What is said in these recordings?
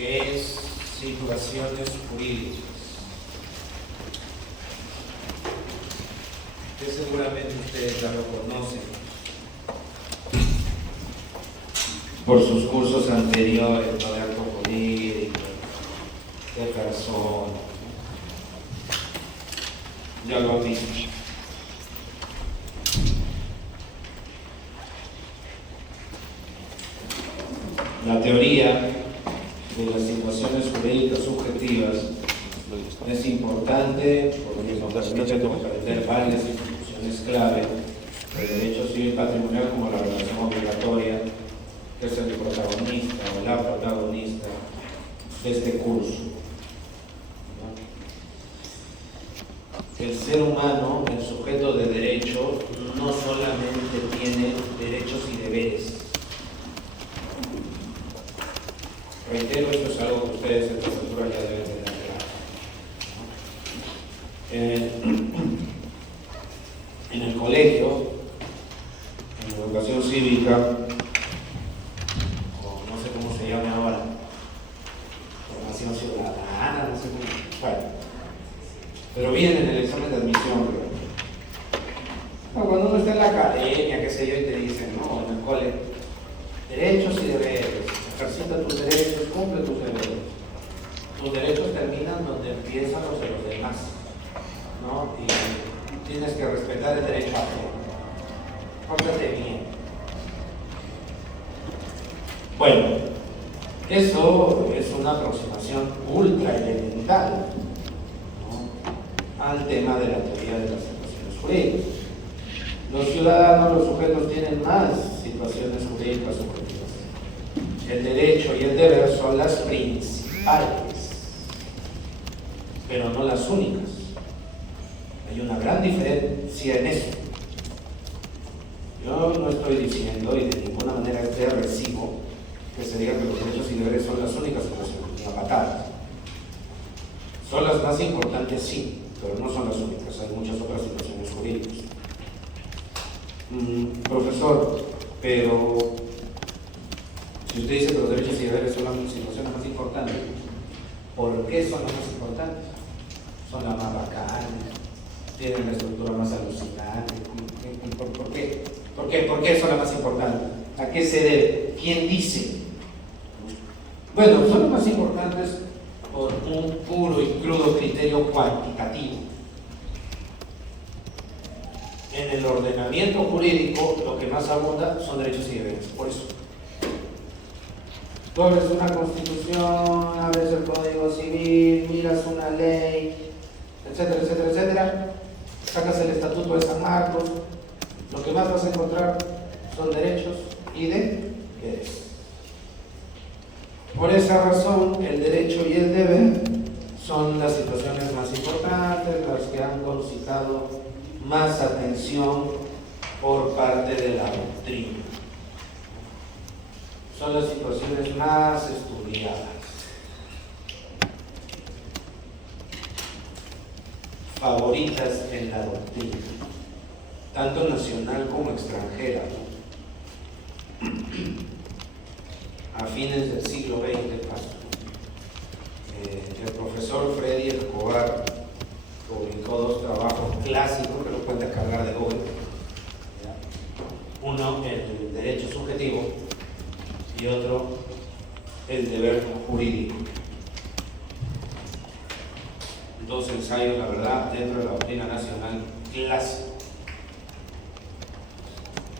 que es situaciones jurídicas, que seguramente ustedes ya lo conocen por sus cursos anteriores, ¿no? De acto jurídico, de persona, ya lo han visto. La teoría de las situaciones jurídicas subjetivas es importante porque nos permite comprender varias instituciones clave del derecho civil patrimonial, como la relación obligatoria, que es el protagonista o la protagonista de este curso. El ser humano, el sujeto de derecho, no solamente tiene derechos y deberes. Reitero, esto es algo que ustedes en esta altura ya deben tener claro. En el colegio, en la educación cívica, o no sé cómo se llame ahora, formación ciudadana, no sé cómo, bueno, pero viene en el examen de admisión, cuando uno está en la academia, qué sé yo, y te dicen, no, en el cole, derechos y deberes, ejercita tus derechos, cumple tus deberes. Tus derechos terminan donde empiezan los de los demás, ¿no? Y tienes que respetar el derecho a todo. Pórtate bien. Bueno, eso es una aproximación ultra elemental, ¿no?, al tema de la teoría de las situaciones jurídicas. Los ciudadanos, los sujetos, tienen más situaciones jurídicas subjetivas. El derecho y el deber son las principales, pero no las únicas. Hay una gran diferencia en eso. Yo no estoy diciendo, y de ninguna manera es de recibo, que se diga que los derechos y deberes son las únicas situaciones, ni a patadas. Son las más importantes, sí, pero no son las únicas. Hay muchas otras situaciones jurídicas. Profesor, pero si usted dice que los derechos y deberes son las situaciones más importantes, ¿por qué son las más importantes? Son las más bacanas, tienen la estructura más alucinante. ¿Por qué? ¿Por qué son las más importantes? ¿A qué se debe? ¿Quién dice? Bueno, son las más importantes por un puro y crudo criterio cuantitativo. En el ordenamiento jurídico lo que más abunda son derechos y deberes, por eso. Tú abres una constitución, abres el código civil, miras una ley, etcétera, etcétera, etcétera, sacas el estatuto de San Marcos, lo que más vas a encontrar son derechos y deberes. Por esa razón, el derecho y el deber son las situaciones más importantes, las que han concitado más atención por parte de la doctrina. Son las situaciones más estudiadas, favoritas en la doctrina, tanto nacional como extranjera. A fines del siglo XX pasó. El profesor Freddy Escobar publicó dos trabajos clásicos que lo pueden descargar de Google. Uno, el derecho subjetivo, y otro, el deber jurídico. Dos ensayos, la verdad, dentro de la doctrina nacional clásica.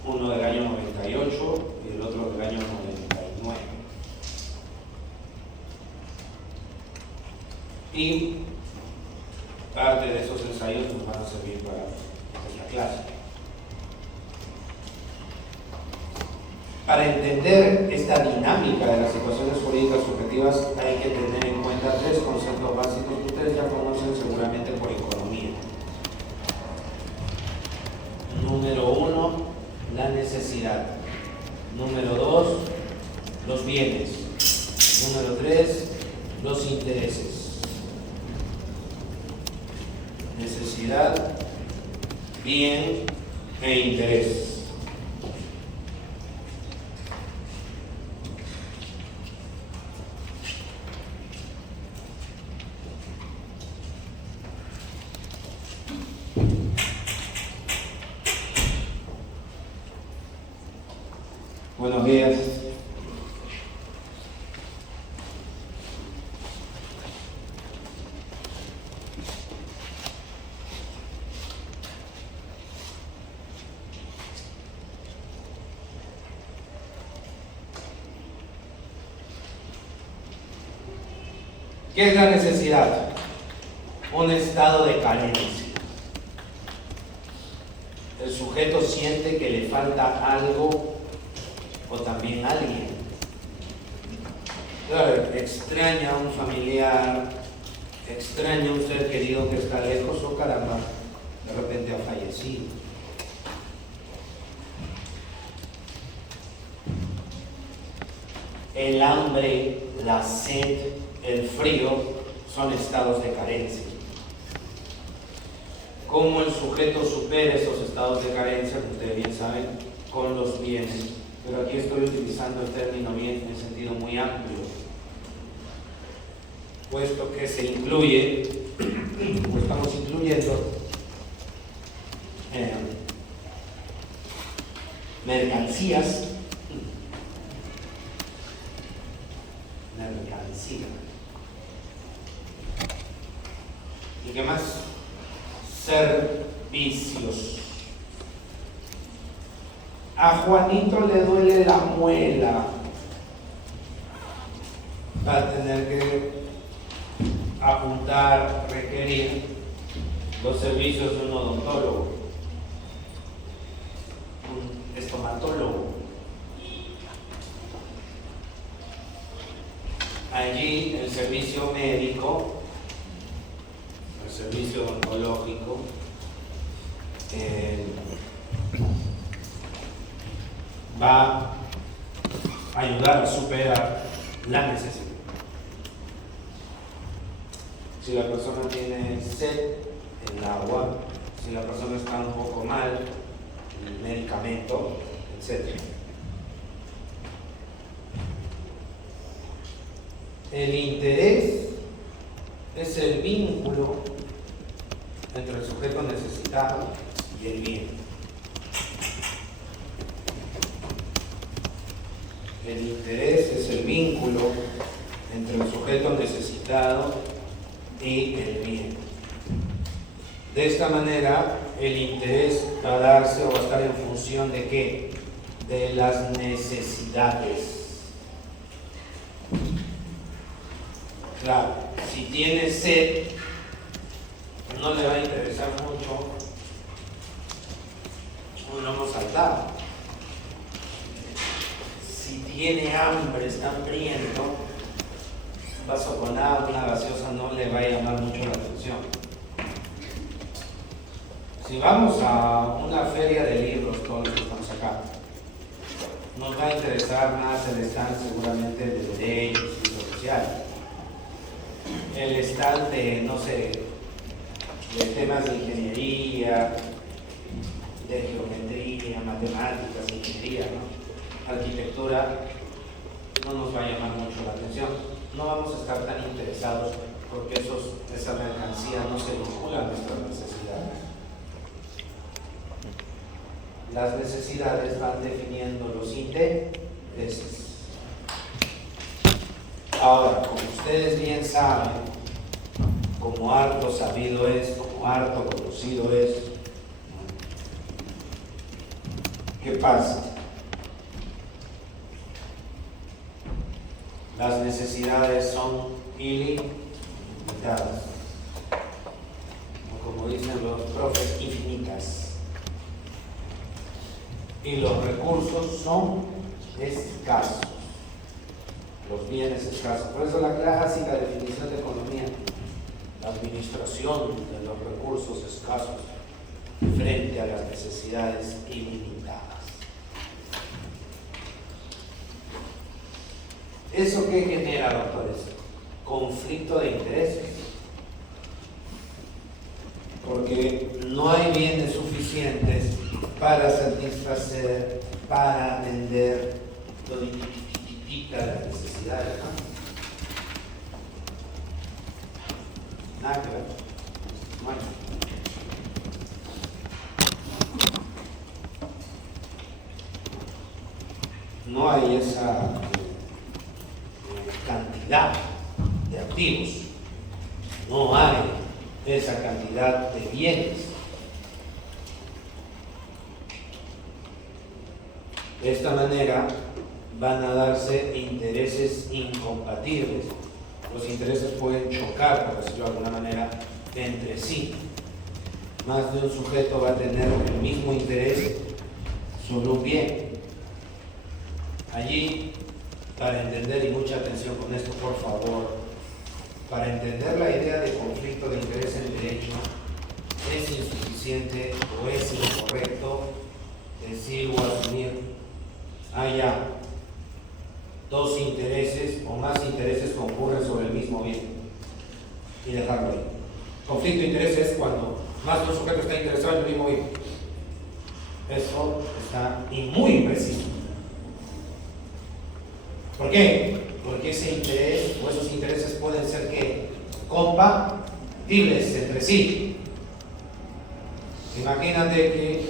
Uno del año 98 y el otro del año 99. Y parte de esos ensayos nos van a servir para esta clase. Para entender esta dinámica de las situaciones jurídicas subjetivas hay que tener en cuenta tres conceptos básicos que ustedes ya conocen seguramente por economía. Número uno, la necesidad. Número dos, los bienes. Número tres, los intereses. Necesidad, bien e interés. Buenos días. ¿Qué es la necesidad? Un estado de carencia. El sujeto siente que le falta algo o también alguien. Claro, extraña a un familiar, extraña a un ser querido que está lejos o caramba, de repente ha fallecido. El hambre, la sed, el frío son estados de carencia. ¿Cómo el sujeto supera esos estados de carencia? Ustedes bien saben, con los bienes. Pero aquí estoy utilizando el término bien en sentido muy amplio, puesto que se incluye, o estamos incluyendo, mercancías, ¿y qué más? Servicios. A Juanito le duele la muela, va a tener que apuntar, requerir los servicios de un odontólogo, un estomatólogo. Allí el servicio médico, el servicio odontológico, va a ayudar a superar la necesidad. Si la persona tiene sed, el agua. Si la persona está un poco mal, el medicamento, etc. El interés es el vínculo entre el sujeto necesitado y el bien. El interés es el vínculo entre el sujeto necesitado y el bien. De esta manera, el interés va a darse o va a estar en función de ¿qué? De las necesidades. Claro, si tiene sed, no le va a interesar mucho un lomo saltado. Si tiene hambre, está hambriento, un vaso con agua, una gaseosa no le va a llamar mucho la atención. Si vamos a una feria de libros, todos los que estamos acá, nos va a interesar más el stand seguramente de derechos y social. El stand de, no sé, de temas de ingeniería, de geometría, matemáticas, ingeniería, ¿no? Arquitectura, no nos va a llamar mucho la atención. No vamos a estar tan interesados porque esa mercancía no se vincula a nuestras necesidades. Las necesidades van definiendo los intereses. Ahora, como ustedes bien saben, como harto sabido es, como harto conocido es, ¿qué pasa? Las necesidades son ilimitadas, o como dicen los profes, infinitas. Y los recursos son escasos, los bienes escasos. Por eso la clásica definición de economía, la administración de los recursos escasos frente a las necesidades ilimitadas. ¿Eso qué genera, doctores? Conflicto de intereses. Porque no hay bienes suficientes para satisfacer, para atender todas las necesidades, ¿no? Nada que ver. Bueno. no hay esa cantidad de activos, no hay esa cantidad de bienes. De esta manera van a darse intereses incompatibles. Los intereses pueden chocar, por decirlo de alguna manera, entre sí. Más de un sujeto va a tener el mismo interés sobre un bien. Allí, para entender, y mucha atención con esto, por favor, para entender la idea de conflicto de interés en derecho, es insuficiente o es incorrecto decir o asumir haya dos intereses o más intereses concurren sobre el mismo bien y dejarlo ahí. Conflicto de interés es cuando más de un sujeto está interesado en el mismo bien. Eso está muy impreciso. ¿Por qué? Porque ese interés o esos intereses pueden ser ¿qué? Compatibles entre sí. Imagínate que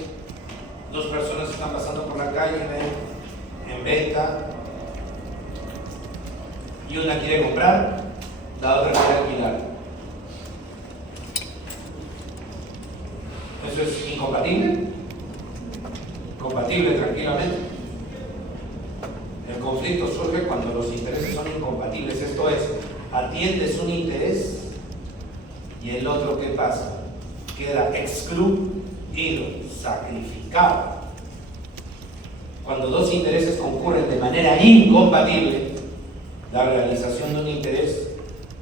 dos personas están pasando por la calle y ven en venta y una quiere comprar, la otra quiere alquilar. ¿Eso es incompatible? Compatible tranquilamente. El conflicto surge cuando los intereses son incompatibles, esto es, atiendes un interés y el otro, ¿qué pasa? Queda excluido, sacrificado. Cuando dos intereses concurren de manera incompatible, la realización de un interés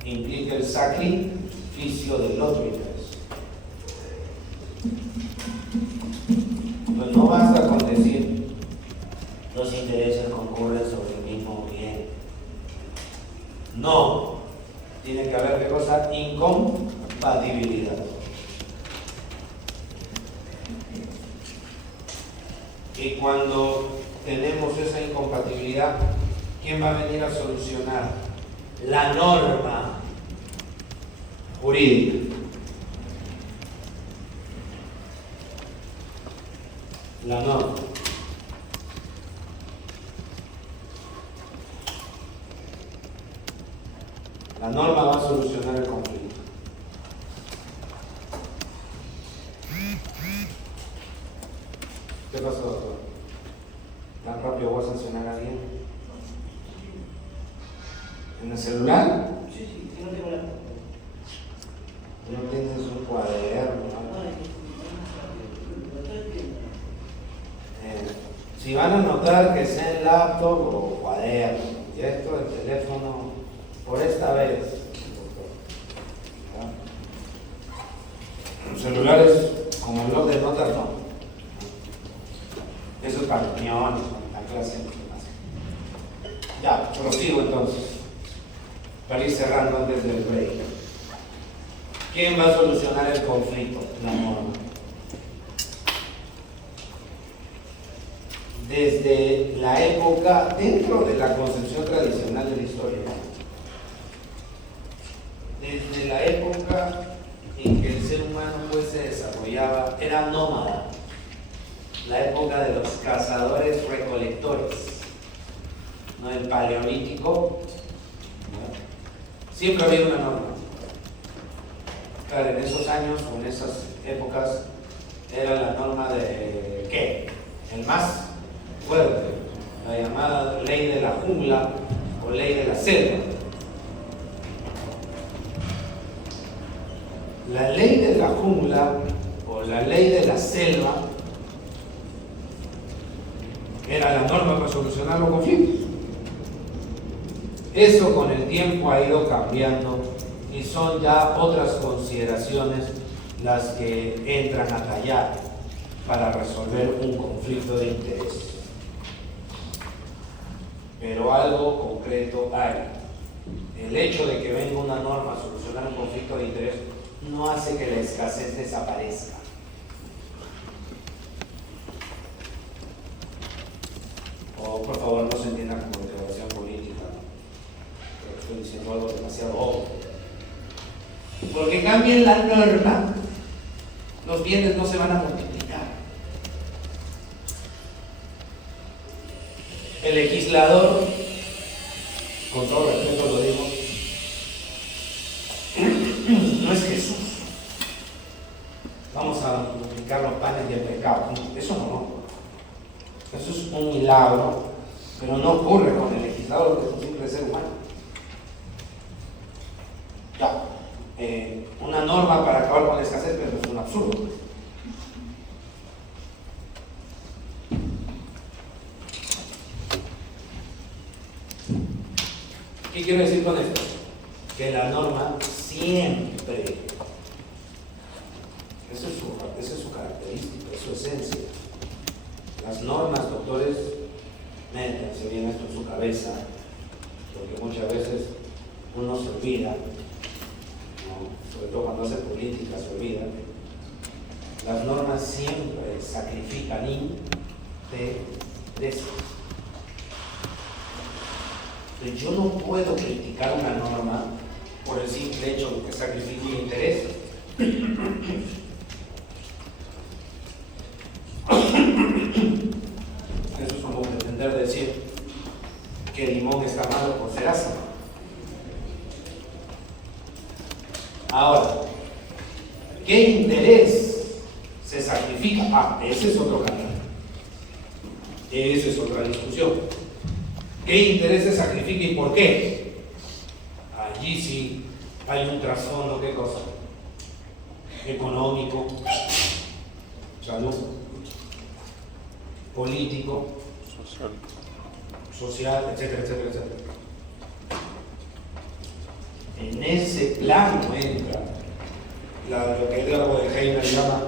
implica el sacrificio del otro interés. Entonces no basta con decir los intereses concurren sobre el mismo bien. No, tiene que haber ¿qué cosa? Incompatibilidad. Y cuando tenemos esa incompatibilidad, ¿quién va a venir a solucionar? La norma jurídica. La norma. La norma va a solucionar el conflicto. ¿Qué pasó, doctor? ¿Tan rápido voy a sancionar a alguien? ¿En el celular? Sí, que no tengo la... ¿No tienes un cuaderno? Si van a notar que sea en laptop o cuaderno, y esto del teléfono, por esta vez, los celulares como blog de notas no. Eso es para reuniones, para la clase. Ya, prosigo entonces, para ir cerrando antes del break. ¿Quién va a solucionar el conflicto? La norma. Desde la época, dentro de la concepción tradicional de la historia, desde la época en que el ser humano pues se desarrollaba, era nómada, la época de los cazadores recolectores, ¿no? El paleolítico, ¿no? Siempre había una norma. Claro, en esos años o en esas épocas era la norma de ¿qué? El más fuerte, la llamada ley de la jungla o ley de la selva. La ley de la jungla o la ley de la selva era la norma para solucionar los conflictos. Eso con el tiempo ha ido cambiando y son ya otras consideraciones las que entran a tallar para resolver un conflicto de interés. Pero algo concreto hay. El hecho de que venga una norma a solucionar un conflicto de interés no hace que la escasez desaparezca. O por favor no se entienda como intervención política, ¿no? Pero estoy diciendo algo demasiado obvio. Porque cambien la norma, los bienes no se van a multiplicar. El legislador, con todo respeto lo digo, no es Jesús. Vamos a multiplicar los panes y el pescado. Eso no. Eso es un milagro, pero no ocurre con el legislador, que es un simple ser humano. Ya, una norma para acabar con la escasez, pero es un absurdo. ¿Qué quiero decir con esto? Que la norma siempre, esa es su característica, es su esencia. Las normas, doctores, métanse bien esto en su cabeza, porque muchas veces uno se olvida, ¿no? Sobre todo cuando hace política se olvida. Las normas siempre sacrifican intereses. Yo no puedo criticar una norma por el simple hecho de que sacrifique un interés. Eso es como pretender decir que el limón está malo por ser ácido. Ahora, ¿qué interés se sacrifica? Ese es otro camino. Esa es otra discusión. ¿Qué interés se sacrifica y por qué? Allí sí hay un trasfondo, ¿qué cosa? Económico, salud, político, social, etcétera, etcétera, etcétera. En ese plano entra lo que Edgar Heimer llama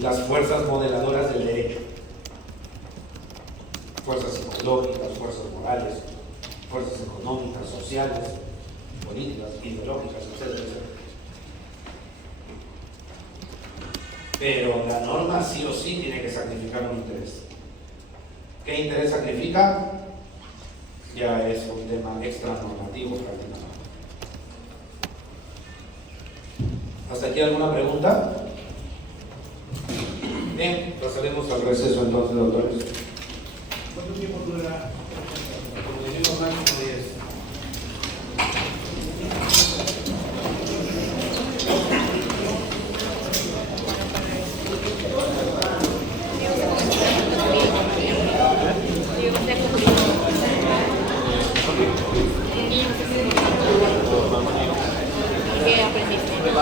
las fuerzas modeladoras del derecho. Fuerzas psicológicas, fuerzas morales, fuerzas económicas, sociales, políticas, ideológicas, etcétera, etcétera. Pero la norma sí o sí tiene que sacrificar un interés. ¿Qué interés sacrifica? Ya es un tema extranormativo prácticamente. ¿Hasta aquí alguna pregunta? Bien, pasaremos al receso entonces, doctores. ¿Cuánto tiempo dura? Como decimos, máximo 10. ¿Qué aprendiste? Pero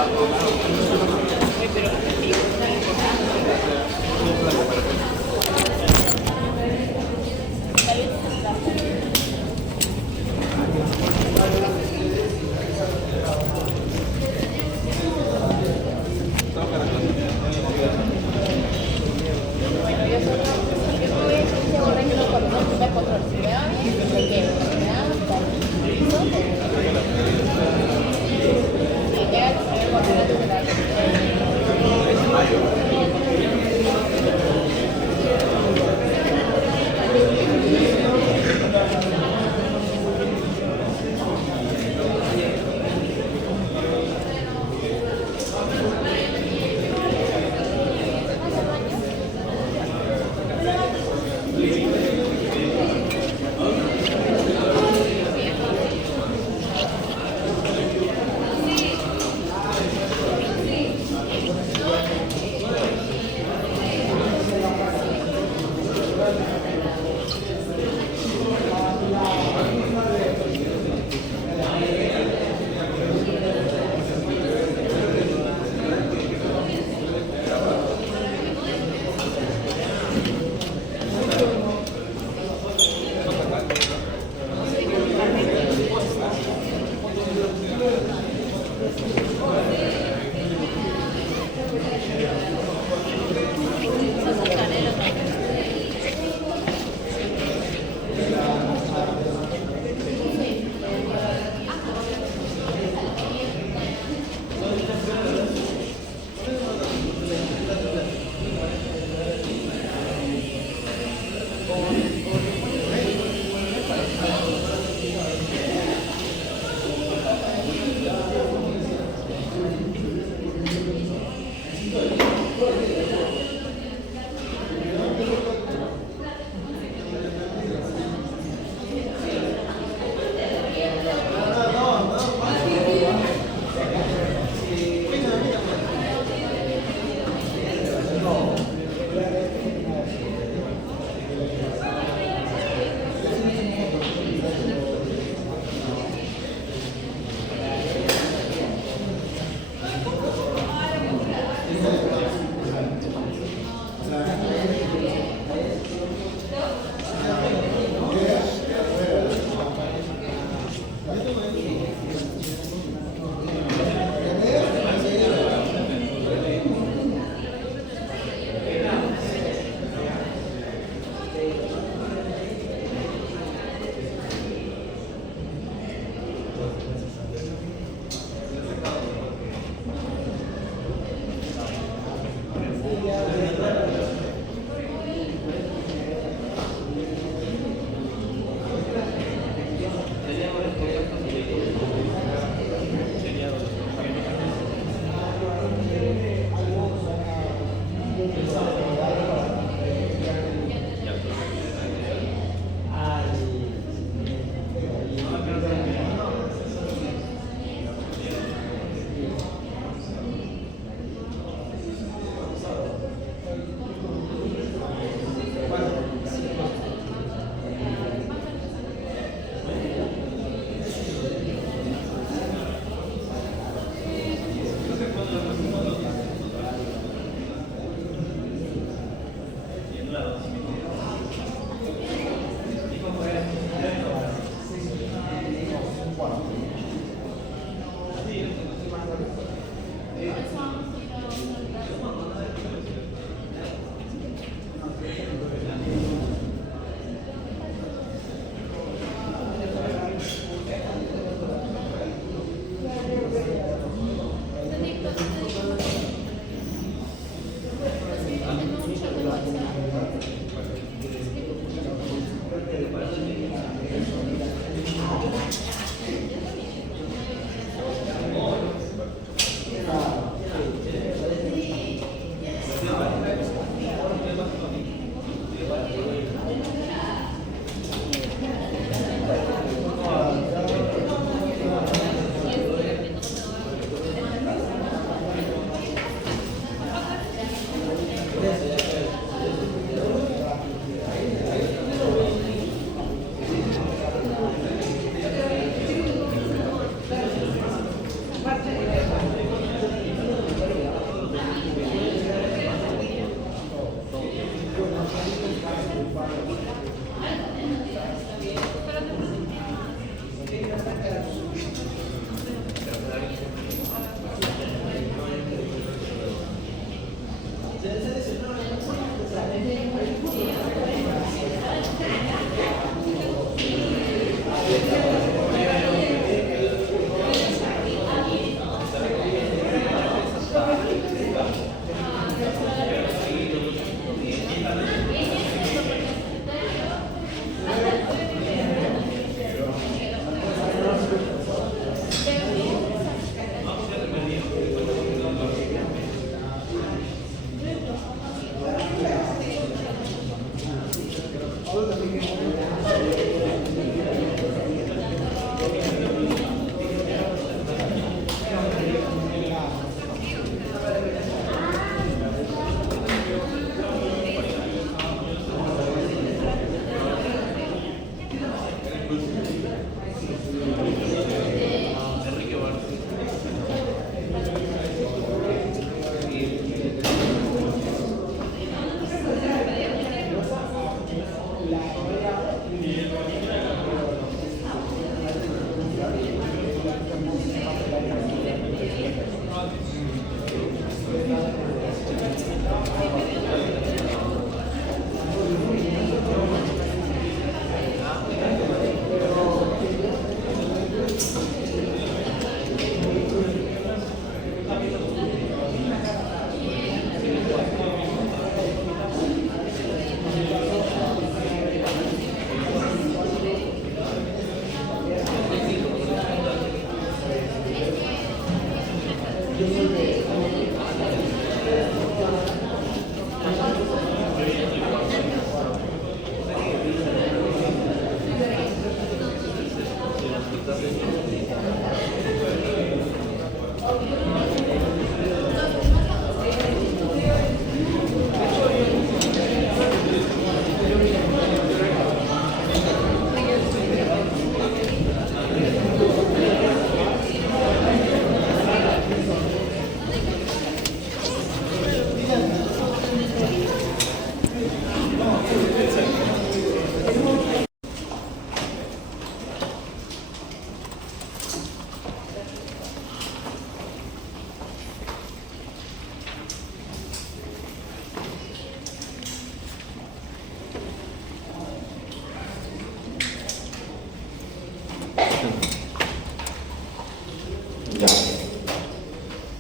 Ya.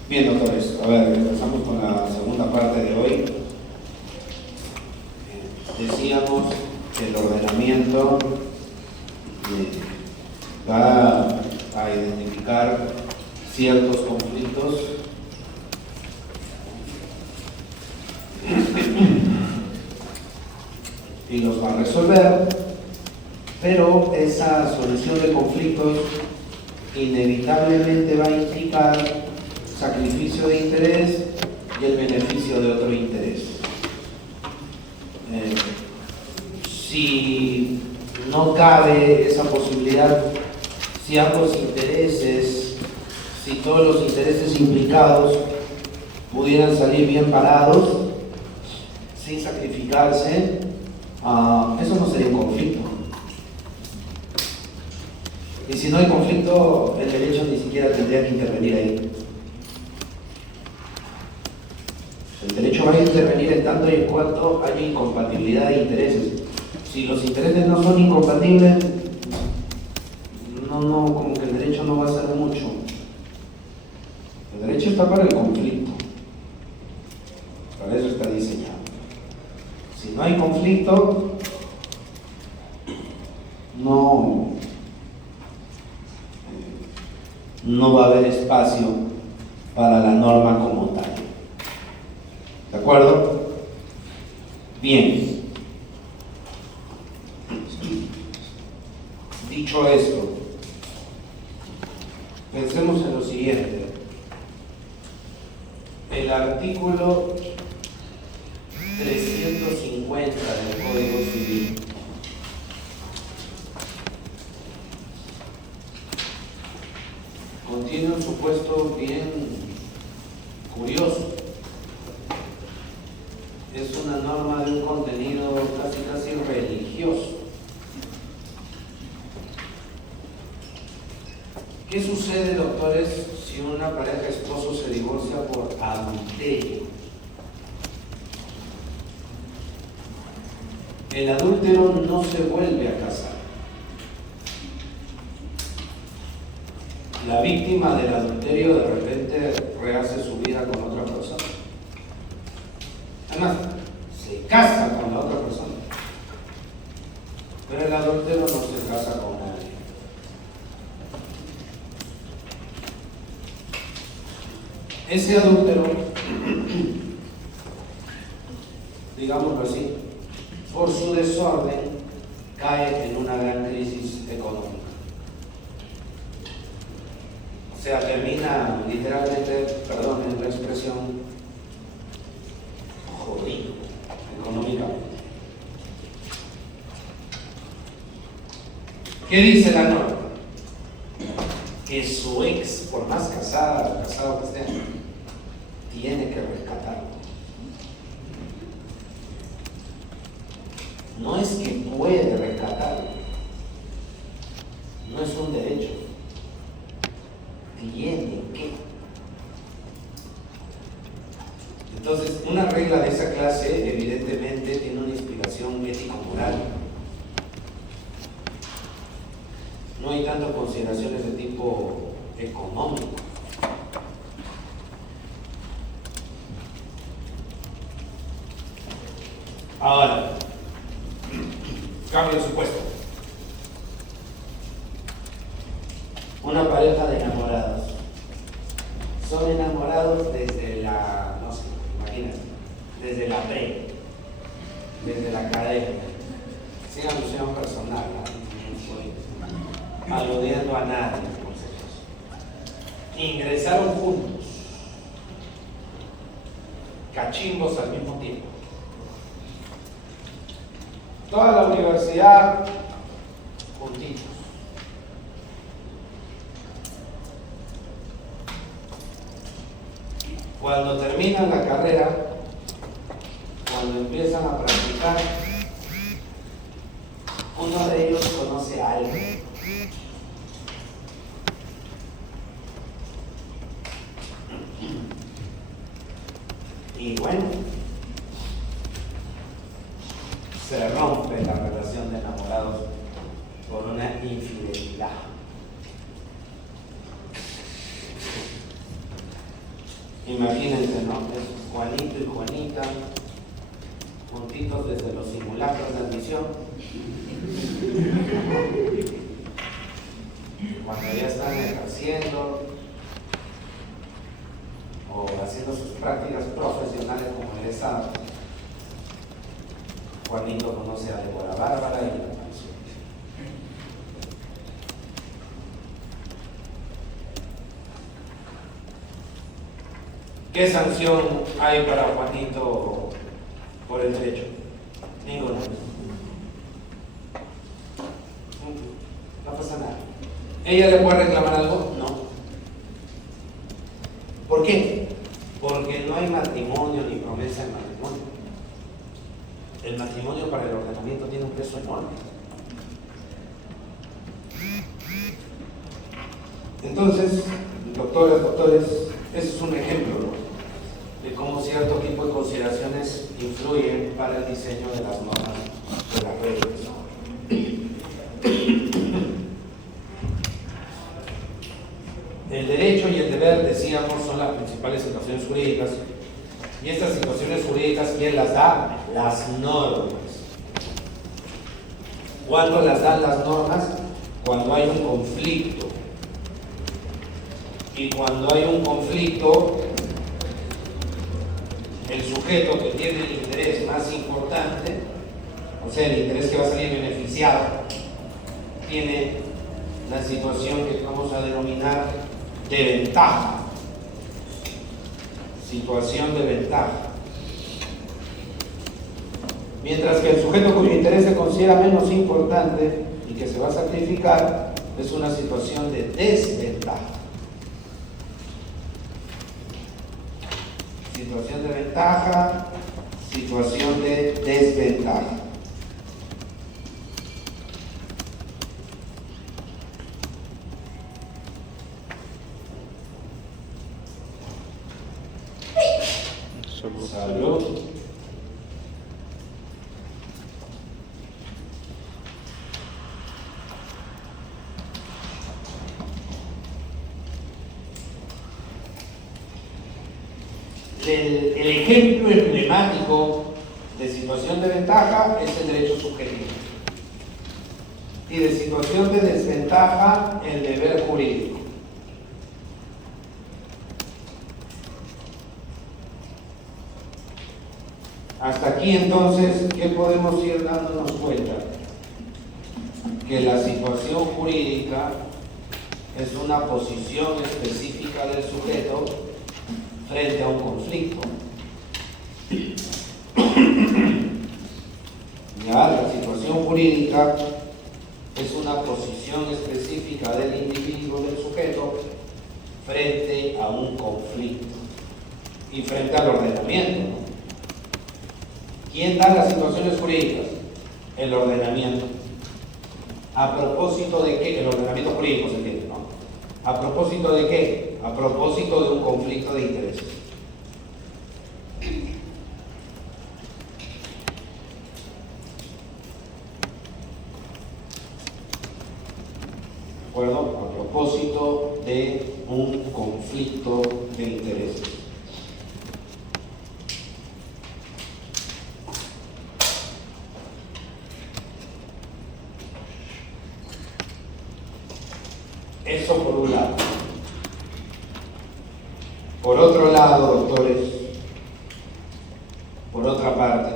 Bien, doctores, a ver, empezamos con la segunda parte de hoy. Decíamos que el ordenamiento va a identificar ciertos conflictos y los va a resolver, pero esa solución de conflictos inevitablemente va a implicar sacrificio de interés y el beneficio de otro interés. Si no cabe esa posibilidad, si ambos intereses, si todos los intereses implicados pudieran salir bien parados, sin sacrificarse, eso no sería un conflicto. Y si no hay conflicto, el derecho ni siquiera tendría que intervenir ahí. El derecho va a intervenir en tanto y en cuanto haya incompatibilidad de intereses. Si los intereses no son incompatibles, como que el derecho no va a hacer mucho. El derecho está para el conflicto. Para eso está diseñado. Si no hay conflicto, no va a haber espacio para la norma como tal. ¿De acuerdo? Bien. Dicho esto, pensemos en lo siguiente. El artículo 350 del Código Civil contiene un supuesto bien curioso. Es una norma de un contenido casi ¿Qué sucede, doctores, si una pareja esposo se divorcia por adulterio? El adúltero no se vuelve a casar. La víctima del adulterio de repente rehace su vida con otra persona. Además, se casa con la otra persona. Pero el adúltero no se casa con nadie. Ese adúltero, digámoslo así, por su desorden, cae en una gran crisis económica. O sea, termina literalmente, perdonen la expresión, jodido económicamente. ¿Qué dice la norma? Que su ex, por más casado que esté, tiene que rescatarlo. No es que puede rescatarlo, no es un derecho, tiene que. Entonces, una regla de esa clase evidentemente tiene una inspiración ético-moral. No hay tanto consideraciones de tipo económico. Ahora, cambio de supuesto. Una pareja de enamorados. Son enamorados desde la, no sé, imagínense, desde la pre, desde la academia. Sin alusión personal, no estoy aludiendo a nadie. Ingresaron juntos, cachimbos al mismo tiempo. Toda la universidad juntitos. Cuando terminan la carrera, cuando empiezan a practicar, uno de ellos conoce a alguien. Y bueno, se rompe la relación de enamorados por una infidelidad. Imagínense, ¿no? Es Juanito y Juanita, juntitos desde los simulacros de admisión. Cuando ya están ejerciendo o haciendo sus prácticas profesionales como egresados, Juanito conoce a Débora Bárbara y la canción. ¿Qué sanción hay para Juanito por el derecho? Ninguna. No pasa nada. ¿Ella le puede reclamar algo? No. ¿Por qué? Porque no hay matrimonio ni promesa de matrimonio. El matrimonio para el ordenamiento tiene un peso enorme. Entonces, doctores, ese es un ejemplo, ¿no?, de cómo cierto tipo de consideraciones influyen para el diseño de las normas de las reglas. El derecho y el deber, decíamos, son las principales situaciones jurídicas. Y estas situaciones jurídicas, ¿quién las da? Las normas. ¿Cuándo las dan las normas? Cuando hay un conflicto. Y cuando hay un conflicto, el sujeto que tiene el interés más importante, o sea, el interés que va a salir beneficiado, tiene la situación que vamos a denominar de ventaja. Situación de ventaja. Mientras que el sujeto cuyo interés se considera menos importante y que se va a sacrificar es una situación de desventaja. Situación de ventaja, situación de desventaja. Salud. El ejemplo emblemático de situación de ventaja es el derecho subjetivo y de situación de desventaja el deber jurídico. Hasta aquí entonces, ¿qué podemos ir dándonos cuenta? Que la situación jurídica es una posición específica del sujeto frente a un conflicto. Ya, la situación jurídica es una posición específica del individuo, del sujeto, frente a un conflicto y frente al ordenamiento, ¿no? ¿Quién da las situaciones jurídicas? El ordenamiento. ¿A propósito de qué? El ordenamiento jurídico se entiende, ¿no? ¿A propósito de qué? A propósito de un conflicto de intereses. ¿De acuerdo? A propósito de un conflicto de intereses. Eso por un lado. Por otro lado, doctores, por otra parte,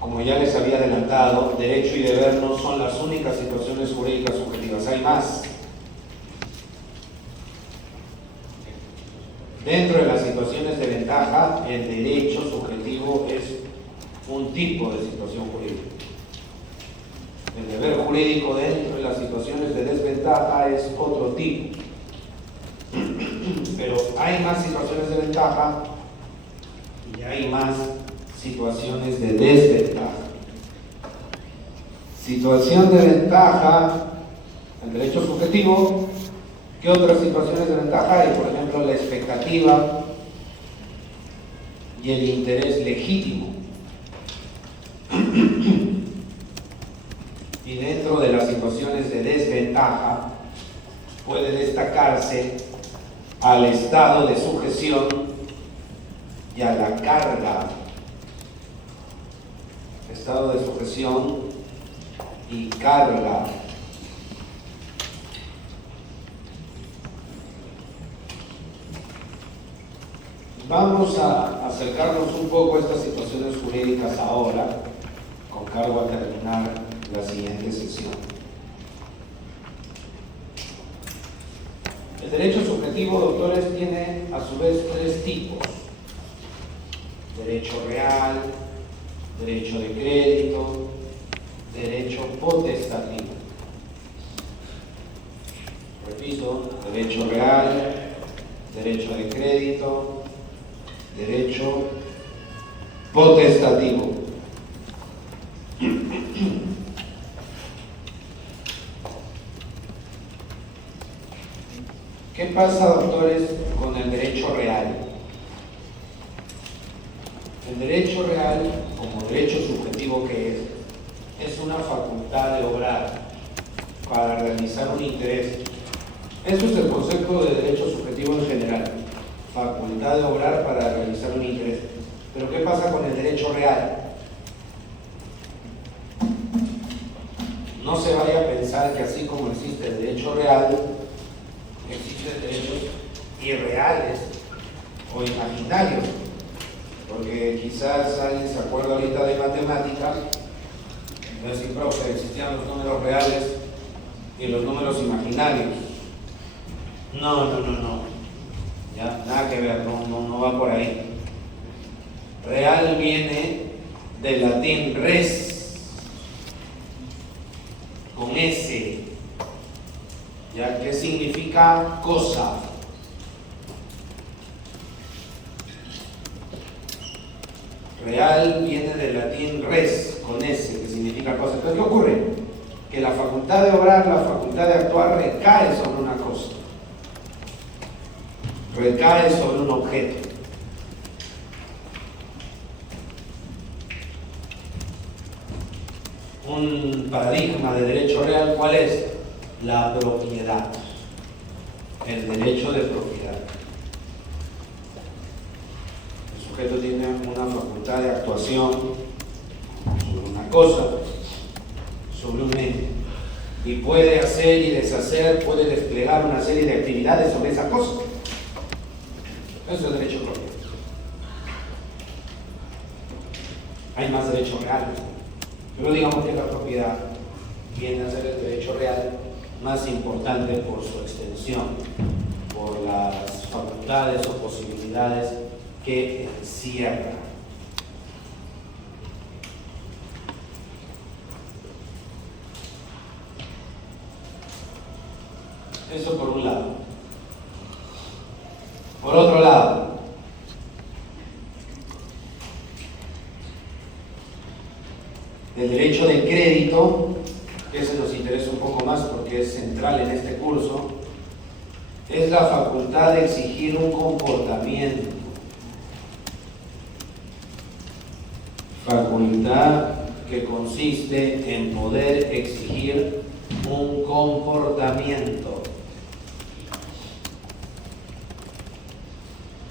como ya les había adelantado, derecho y deber no son las únicas situaciones jurídicas subjetivas, hay más. Dentro de las situaciones de ventaja, el derecho subjetivo es un tipo de situación jurídica. El deber jurídico dentro de las situaciones de desventaja es otro tipo. Pero hay más situaciones de ventaja y hay más situaciones de desventaja. Situación de ventaja, el derecho subjetivo. ¿Qué otras situaciones de ventaja hay? Por ejemplo, la expectativa y el interés legítimo. Y dentro de las situaciones de desventaja puede destacarse al estado de sujeción y a la carga. Estado de sujeción y carga. Vamos a acercarnos un poco a estas situaciones jurídicas ahora, con cargo a terminar la siguiente sesión. El derecho subjetivo, doctores, tiene a su vez tres tipos: derecho real, derecho de crédito, derecho potestativo. Repito, derecho real, derecho de crédito, derecho potestativo. ¿Qué pasa, doctores, con el derecho real? El derecho real, como derecho subjetivo que es una facultad de obrar para realizar un interés. Eso es el concepto de derecho subjetivo en general, facultad de obrar para realizar un interés. Pero ¿qué pasa con el derecho real? No se vaya a pensar que así como existe el derecho real, existen derechos irreales o imaginarios, porque quizás alguien se acuerda ahorita de matemática, de decir, profe, existían los números reales y los números imaginarios. No, ya, nada que ver, no va por ahí. Real viene del latín res, con S, ¿ya? ¿Qué significa cosa? Real viene del latín res, con S, que significa cosa. Entonces, ¿qué ocurre? Que la facultad de obrar, la facultad de actuar recae sobre una cosa, recae sobre un objeto. un paradigma de derecho real, ¿cuál es? La propiedad, el derecho de propiedad. El sujeto tiene una facultad de actuación sobre una cosa, sobre un medio, y puede hacer y deshacer, puede desplegar una serie de actividades sobre esa cosa. Eso es derecho propio. Hay más derechos reales, pero digamos que la propiedad viene a ser el derecho real más importante por su extensión, por las facultades o posibilidades que encierra. Eso por un lado. Por otro lado, el derecho de crédito, que ese nos interesa un poco más porque es central en este curso, es la facultad de exigir un comportamiento. Facultad que consiste en poder exigir un comportamiento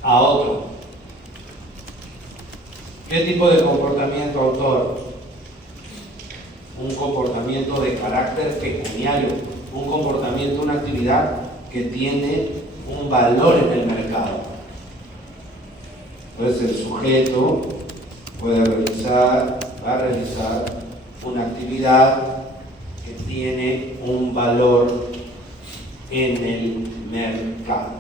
a otro. ¿Qué tipo de comportamiento, autor? Un comportamiento de carácter pecuniario, un comportamiento, una actividad que tiene un valor en el mercado. Entonces el sujeto va a realizar una actividad que tiene un valor en el mercado.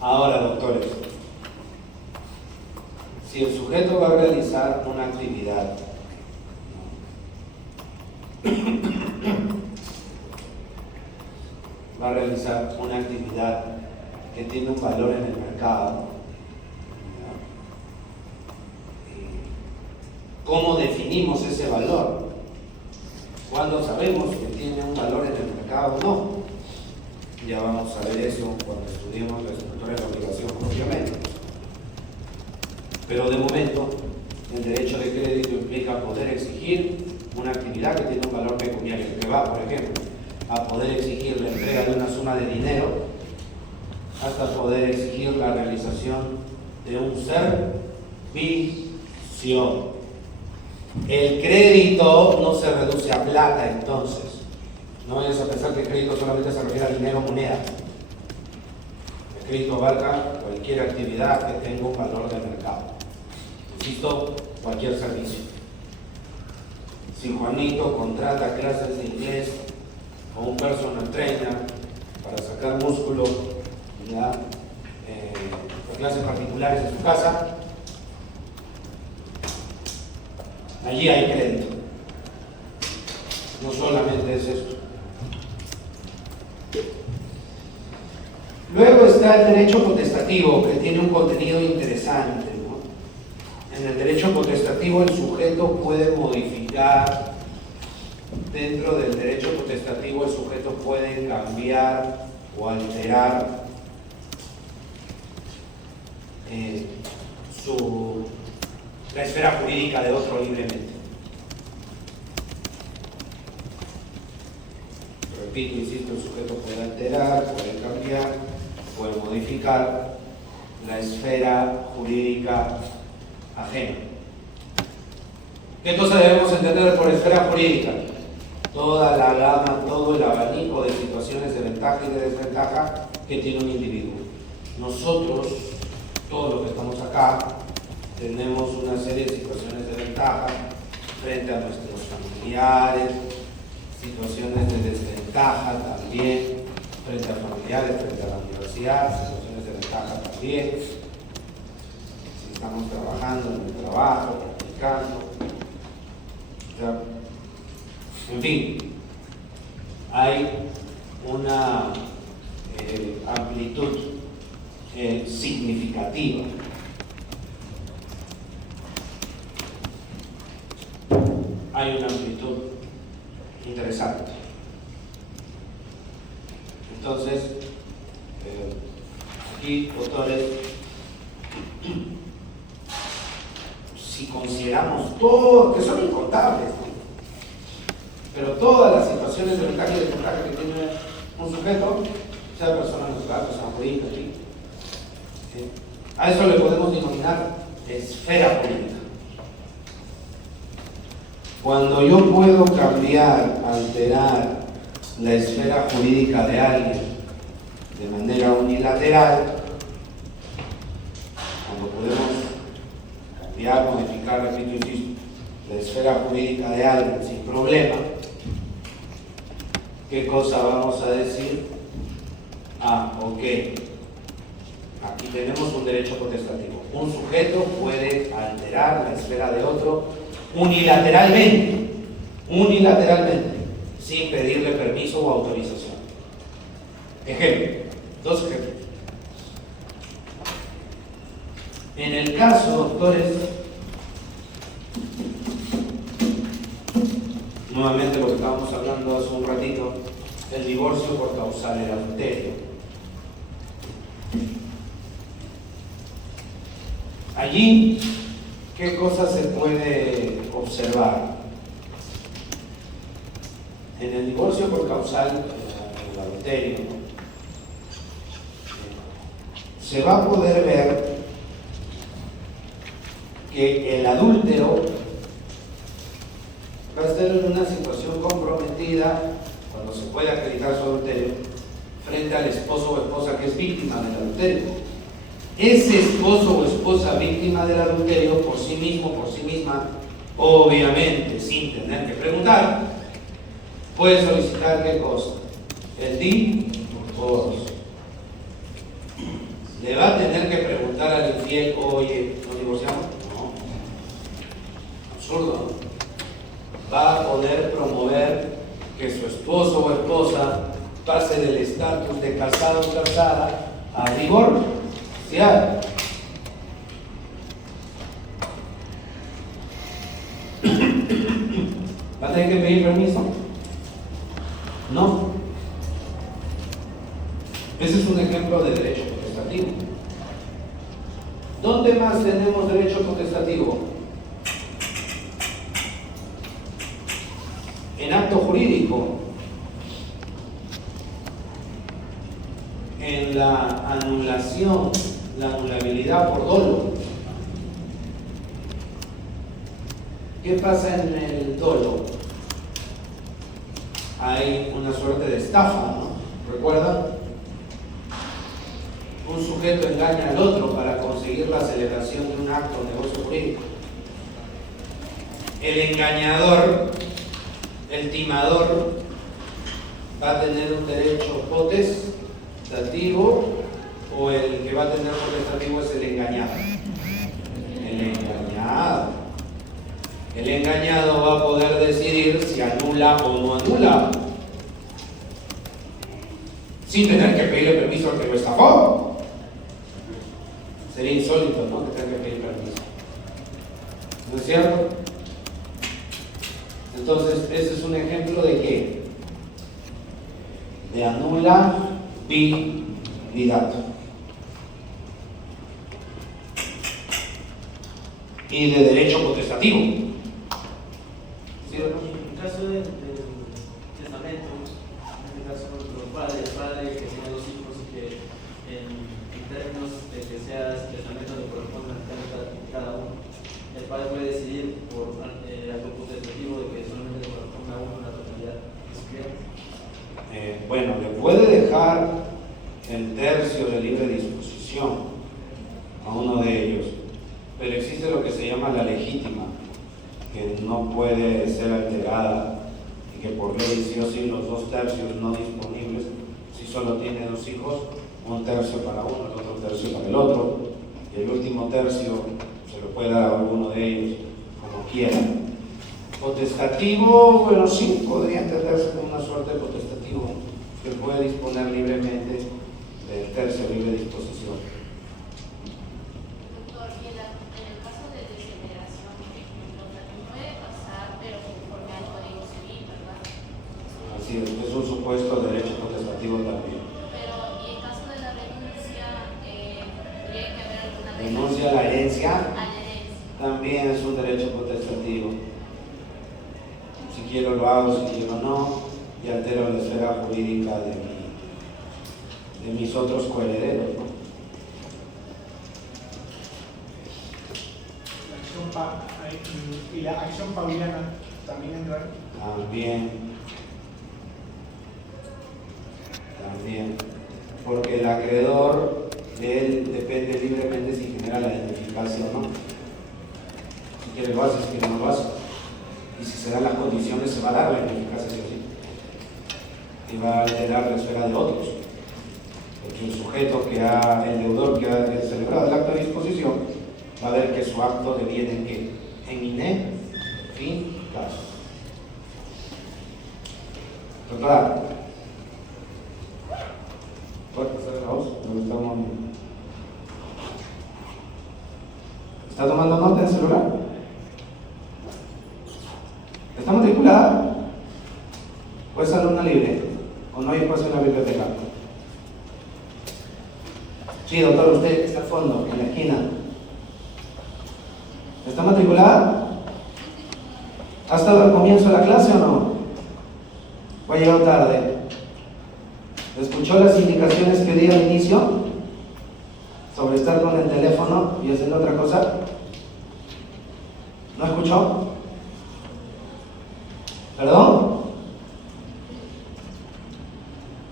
Ahora, doctores, si el sujeto va a realizar una actividad que tiene un valor en el mercado, ¿cómo definimos ese valor? ¿Cuándo sabemos que tiene un valor en el mercado o no? Ya vamos a ver eso cuando estudiemos la estructura de la obligación propiamente. Pero de momento, el derecho de crédito implica poder exigir una actividad que tiene un valor pecuniario, que va, por ejemplo, a poder exigir la entrega de una suma de dinero hasta poder exigir la realización de un servicio. El crédito no se reduce a plata, entonces. No es a pensar que el crédito solamente se refiere a dinero o moneda. El crédito abarca cualquier actividad que tenga un valor de mercado. Insisto, cualquier servicio. Si Juanito contrata clases de inglés o un personal trainer para sacar músculo, clases particulares en su casa, allí hay crédito. No solamente es esto. Luego está el derecho potestativo, que tiene un contenido interesante, ¿no? En el derecho potestativo el sujeto puede modificar, dentro del derecho potestativo el sujeto puede cambiar o alterar la esfera jurídica de otro libremente. Repito, insisto, el sujeto puede alterar, puede cambiar, puede modificar la esfera jurídica ajena. ¿Qué cosa debemos entender por esfera jurídica? Toda la gama, todo el abanico de situaciones de ventaja y de desventaja que tiene un individuo. Nosotros, todos los que estamos acá, tenemos una serie de situaciones de ventaja frente a nuestros familiares, situaciones de desventaja también frente a familiares, frente a la universidad, situaciones de ventaja también, si estamos trabajando en el trabajo, practicando, en fin, hay una amplitud significativa. Hay una amplitud interesante. Entonces, aquí, autores, si consideramos todo, que son incontables, ¿no? Pero todas las situaciones de ventaja y desventaja que tiene un sujeto, sea persona natural, persona jurídica, ¿sí? A eso le podemos denominar esfera jurídica. Cuando yo puedo cambiar, alterar la esfera jurídica de alguien de manera unilateral, cuando podemos cambiar, modificar, repito, insisto, la esfera jurídica de alguien sin problema, ¿qué cosa vamos a decir? Ok, aquí tenemos un derecho potestativo. Un sujeto puede alterar la esfera de otro unilateralmente, sin pedirle permiso o autorización. Ejemplo, dos ejemplos. En el caso, doctores, nuevamente lo que estábamos hablando hace un ratito, el divorcio por causal del adulterio. Allí, ¿qué cosa se puede observar? En el divorcio por causal del adulterio, se va a poder ver que el adúltero va a estar en una situación comprometida cuando se puede acreditar su adulterio frente al esposo o esposa que es víctima del adulterio. Ese esposo o esposa víctima del adulterio, por sí mismo, por sí misma, obviamente, sin tener que preguntar, puede solicitar ¿qué cosa? El divorcio. ¿Le va a tener que preguntar al infiel, oye, ¿nos divorciamos? No. Absurdo, ¿no? Va a poder promover que su esposo o esposa pase del estatus de casado o casada a divorcio. ¿Va a tener que pedir permiso? No. Ese es un ejemplo de derecho potestativo. ¿Dónde más tenemos derecho potestativo? En acto jurídico. En la anulación, la anulabilidad por dolo. ¿Qué pasa en el dolo? Hay una suerte de estafa, ¿no? ¿Recuerdan? Un sujeto engaña al otro para conseguir la celebración de un acto o negocio jurídico. El engañador, el timador, va a tener un derecho potestativo, o el que va a tener potestativo es el engañado. El engañado va a poder decidir si anula o no anula, sin tener que pedirle permiso al que lo estafó. Sería insólito, ¿no? Que tenga que pedir permiso. ¿No es cierto? Entonces, ese es un ejemplo de ¿qué? De anulabilidad. Y de derecho potestativo. ¿Sí o no? En el caso del testamento, en este caso el padre que tiene dos hijos y que en términos de que sea testamento le corresponde a cada uno, el padre puede decidir por acto potestativo de que solamente le corresponde a uno la totalidad de su cliente. Bueno, le puede dejar el tercio de libre disposición a uno de ellos, pero existe lo que se llama la legítima, que no puede ser alterada y que por ley sí o sí los 2/3 no disponibles, si solo tiene 2 hijos, 1/3 para uno, el otro tercio para el otro, y el último tercio se lo puede dar a alguno de ellos como quiera. Potestativo, bueno, sí, podría entenderse como una suerte de potestativo que puede disponer libremente del tercio de libre disposición. Doctor, y en el caso de degeneración, puede pasar, pero conforme al Código Civil, ¿verdad? Así es un supuesto de derecho potestativo también. herencia, A la herencia. también es un derecho potestativo. Si quiero lo hago, si quiero no, y altero la esfera jurídica de mis otros coherederos, ¿no? Y la acción pauliana también entra. También, porque el acreedor de él depende libremente si genera la identificación o no. Si quiere lo hace, si quiere no lo hace. Y si se dan las condiciones, se va a dar la identificación, sí o sí. Y va a alterar la esfera de otros. Porque el sujeto el deudor que ha celebrado el acto de disposición, va a ver que su acto deviene en qué? En ineficaz. Doctora, ¿puedes pasar la voz? ¿Está tomando nota en el celular? ¿Está matriculada? ¿O es alumna libre? ¿O no hay espacio en la biblioteca? Sí, doctor, usted está al fondo, en la esquina. ¿Está matriculada? ¿Ha estado al comienzo de la clase o no? ¿O ha llegado tarde? ¿Escuchó las indicaciones que di al inicio? Sobre estar con el teléfono y haciendo otra cosa. ¿No escuchó? ¿Perdón?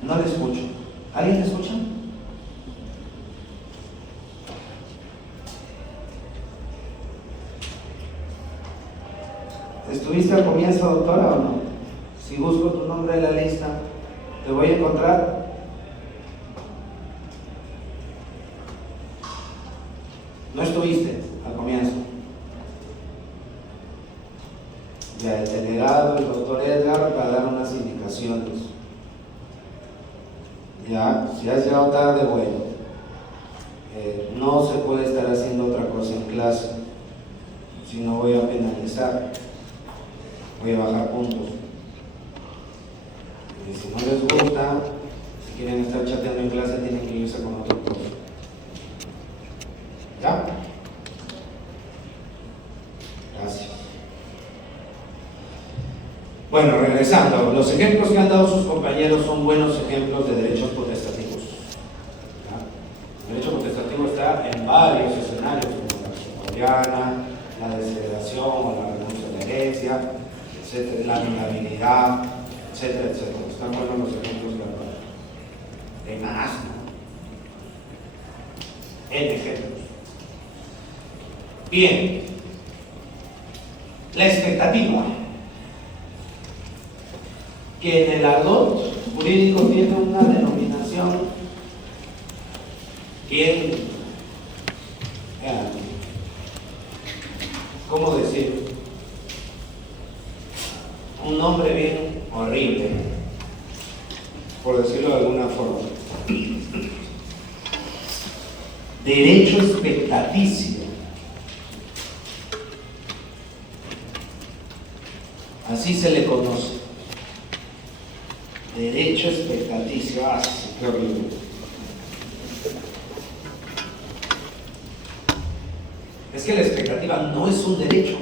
No le escucho. ¿Alguien le escucha? ¿Estuviste al comienzo, doctora, o no? Si busco tu nombre en la lista, ¿te voy a encontrar? No estuviste al comienzo. Ya el delegado, el doctor Edgar, va a dar unas indicaciones. Ya, si has llegado tarde, bueno. No se puede estar haciendo otra cosa en clase. Si no, voy a penalizar. Voy a bajar puntos. Y si no les gusta, si quieren estar chateando en clase, tienen que irse con otro cosa. ¿Ya? Gracias. Bueno, regresando, los ejemplos que han dado sus compañeros son buenos ejemplos de derechos potestativos. ¿Ya? El derecho potestativo está en varios escenarios, como la acción pauliana, la desheredación o la renuncia de la herencia, etcétera, la anulabilidad, etcétera, etcétera. Están buenos los ejemplos que han dado. De más, ¿no? En ejemplos. Bien, la expectativa, que en el argot jurídico tiene una denominación bien, ¿cómo decir? Un nombre bien horrible, por decirlo de alguna forma. Derecho expectaticio. Así se le conoce. Derecho expectaticio. Ah, sí, qué horrible. Es que la expectativa no es un derecho.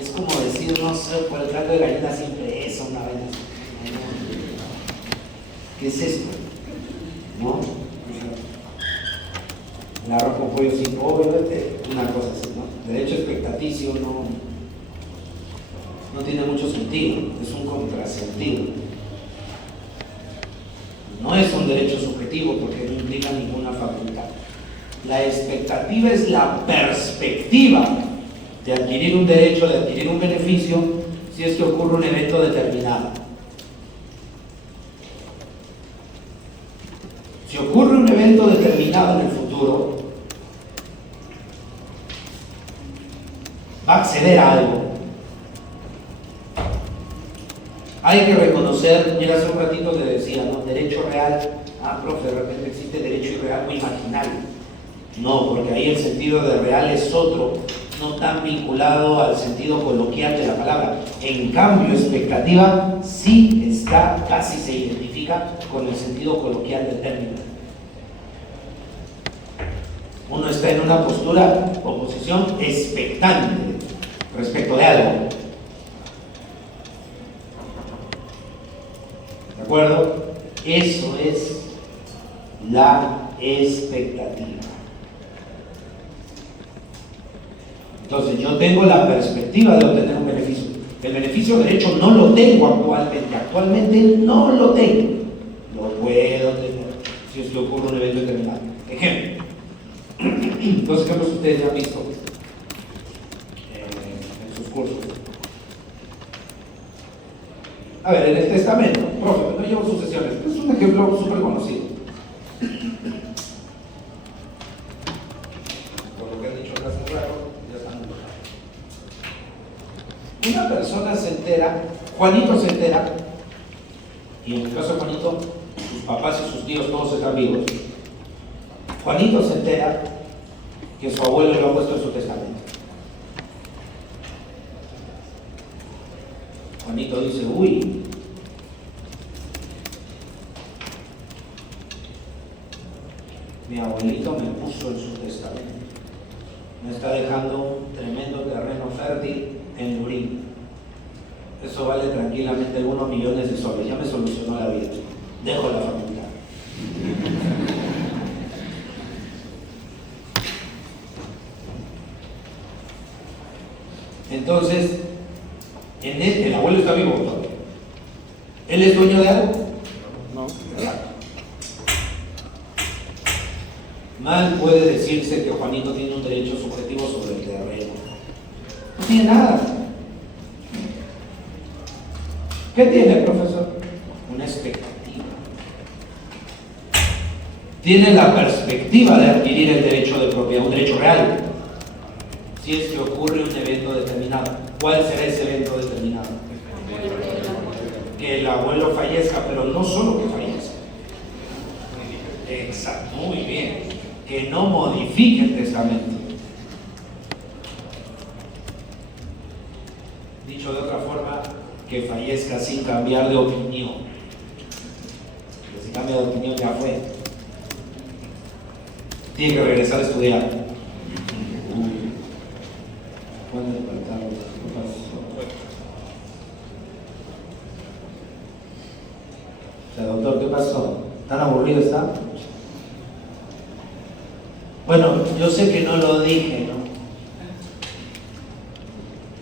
Es como decir, no sé, por el caldo de gallina siempre es una vaina así. ¿Qué es esto? ¿No? El arroz con pollo sin pollo, una cosa así, ¿no? Derecho expectaticio no tiene mucho sentido, es un contrasentido. No es un derecho subjetivo porque no implica ninguna facultad. La expectativa es la perspectiva de adquirir un derecho, de adquirir un beneficio, si es que ocurre un evento determinado. Si ocurre un evento determinado en el futuro, va a acceder a algo. Hay que reconocer, mira, hace un ratito le decía, ¿no? Derecho real. Ah, profe, de repente existe derecho irreal o imaginario. No, porque ahí el sentido de real es otro, no tan vinculado al sentido coloquial de la palabra. En cambio, expectativa sí está, casi se identifica con el sentido coloquial del término. Uno está en una postura o posición expectante respecto de algo. ¿De acuerdo? Eso es la expectativa. Entonces yo tengo la perspectiva de obtener un beneficio. El beneficio de hecho no lo tengo actualmente. Actualmente no lo tengo. Lo puedo tener si es que ocurre un evento determinado. Ejemplo. Dos ejemplos que ustedes ya han visto en sus cursos. A ver, en el testamento, profe, no llevo sucesiones. Es un ejemplo súper conocido. Por lo que han dicho acá hace rato, ya están. Una persona se entera, Juanito se entera, y en el caso de Juanito, sus papás y sus tíos todos están vivos. Juanito se entera que su abuelo lo ha puesto en su testamento. Juanito dice, uy, mi abuelito me puso en su testamento. Me está dejando un tremendo terreno fértil en Lurín. Eso vale tranquilamente algunos millones de soles. Ya me solucionó la vida. Dejo la facultad. Entonces, el abuelo está vivo todavía. ¿Él es dueño de algo? No. Exacto. Mal puede decirse que Juanito tiene un derecho subjetivo sobre el terreno. No tiene nada. ¿Qué tiene, profesor? Una expectativa. Tiene la perspectiva de adquirir el derecho de propiedad, un derecho real. Si es que ocurre un evento determinado, ¿cuál será ese evento determinado? Que el abuelo fallezca, pero no solo que fallezca. Exacto, muy bien. Que no modifique el testamento. Dicho de otra forma, que fallezca sin cambiar de opinión. Que si cambia de opinión ya fue. Tiene que regresar a estudiar. ¿Pueden despertar? ¿Qué pasó? O sea, doctor, ¿qué pasó? ¿Tan aburrido está? Bueno, yo sé que no lo dije, ¿no?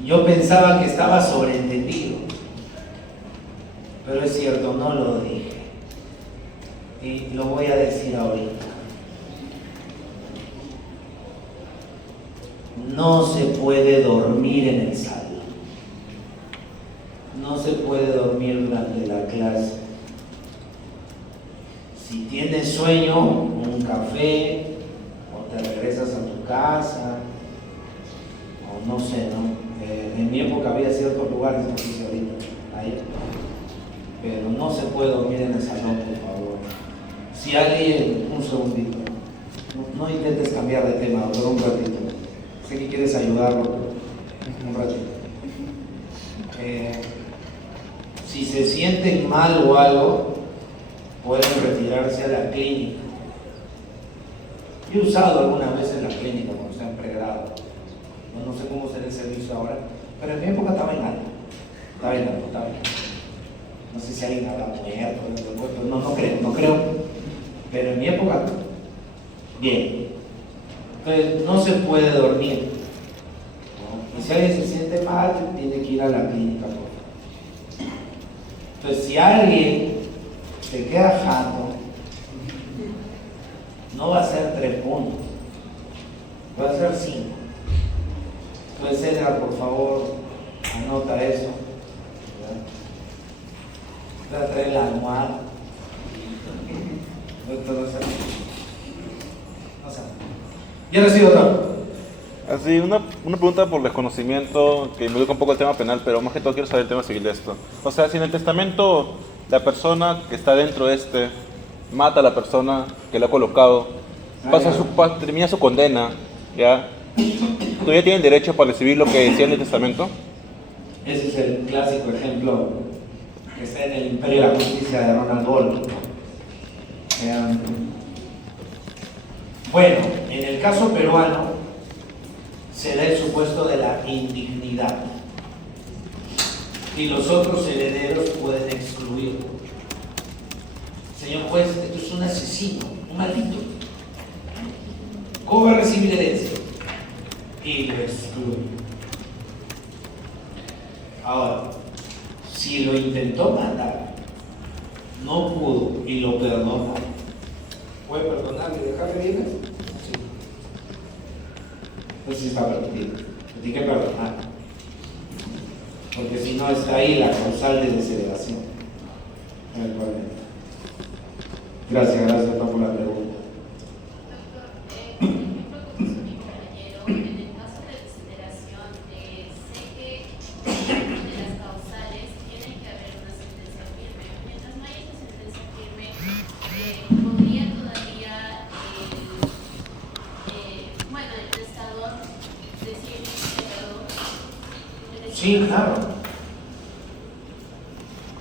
Yo pensaba que estaba sobreentendido, pero es cierto, no lo dije. Y lo voy a decir ahorita. No se puede dormir en el salón. No se puede dormir durante la clase. Si tienes sueño, un café, o te regresas a tu casa, o no sé, ¿no? En mi época había ciertos lugares, no sé si ahorita hay, pero no se puede dormir en el salón, por favor. Si alguien, un segundito, no intentes cambiar de tema, doctor, un ratito. Sé que quieres ayudarlo, un ratito. Si se sienten mal o algo, pueden retirarse a la clínica. Yo he usado alguna vez en la clínica cuando estaba en pregrado. No sé cómo será el servicio ahora, pero en mi época estaba en algo. Estaba en algo. No sé si alguien habrá muerto, no creo. Pero en mi época, bien. Entonces, no se puede dormir, ¿no? Y si alguien se siente mal, tiene que ir a la clínica. Entonces, si alguien se queda jato, no va a ser 3 puntos, va a ser 5. Entonces, Edgar, por favor, anota eso. Voy a traer la almohada. ¿Ya recibo todo? Así, una pregunta por desconocimiento que involucra un poco el tema penal, pero más que todo quiero saber el tema civil de esto. O sea, si en el testamento la persona que está dentro de mata a la persona que lo ha colocado, termina su condena, ¿ya? ¿Todavía tiene el derecho para recibir lo que decía en el testamento? Ese es el clásico ejemplo que está en el Imperio de la Justicia de Ronald Gold. Bueno, en el caso peruano se da el supuesto de la indignidad y los otros herederos pueden excluirlo. Señor juez, esto es un asesino, un maldito. ¿Cómo va a recibir herencia? Y lo excluye. Ahora, si lo intentó matar, no pudo y lo perdonó, ¿puede perdonarle y dejarle bienes? Sí. Entonces sí está permitido. Tiene que perdonar. Porque si no está ahí la causal de desheredación. Gracias por la pregunta. En el caso de desesperación, sé que de las causales tiene que haber una sentencia firme. Mientras no haya esa sentencia firme, podría todavía el testador decir que Sí, claro.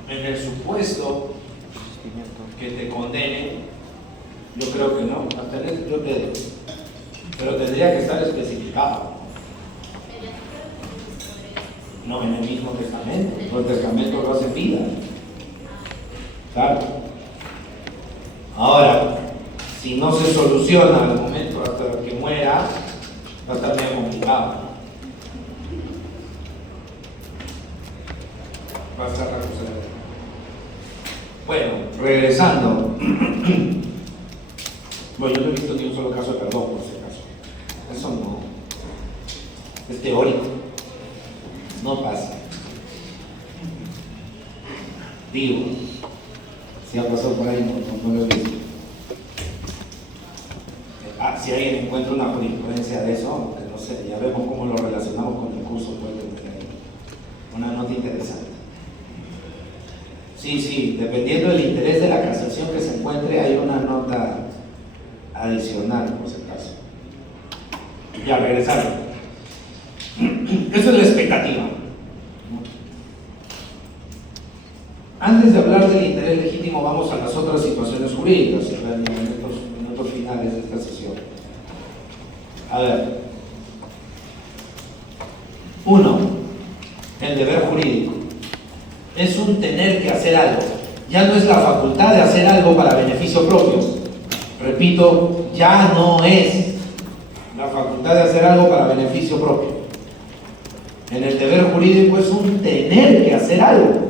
En el supuesto que te condene, yo creo que no. Hasta en eso yo te digo. Pero tendría que estar especificado. No en el mismo testamento. El testamento lo hace vida. Claro. Ahora, si no se soluciona al momento hasta que muera, va a estar medio complicado. Va a estar la cosa. Bueno, regresando. Bueno, yo no he visto ni un solo caso de perdón, por si acaso. Eso no. Es teórico. No pasa. Digo, si ha pasado por ahí, no lo he visto. Si alguien encuentra una jurisprudencia de eso, que no sé, ya vemos cómo lo relacionamos con el curso, puede tener ahí una nota interesante. Sí, dependiendo del interés de la casación que se encuentre, hay una nota adicional, por si acaso. Ya, regresando. Eso es la expectativa. Antes de hablar del interés legítimo, vamos a las otras situaciones jurídicas en estos minutos finales de esta sesión. A ver. 1. El deber jurídico. Es un tener que hacer algo. Ya no es la facultad de hacer algo para beneficio propio. Repito, ya no es la facultad de hacer algo para beneficio propio. En el deber jurídico es un tener que hacer algo.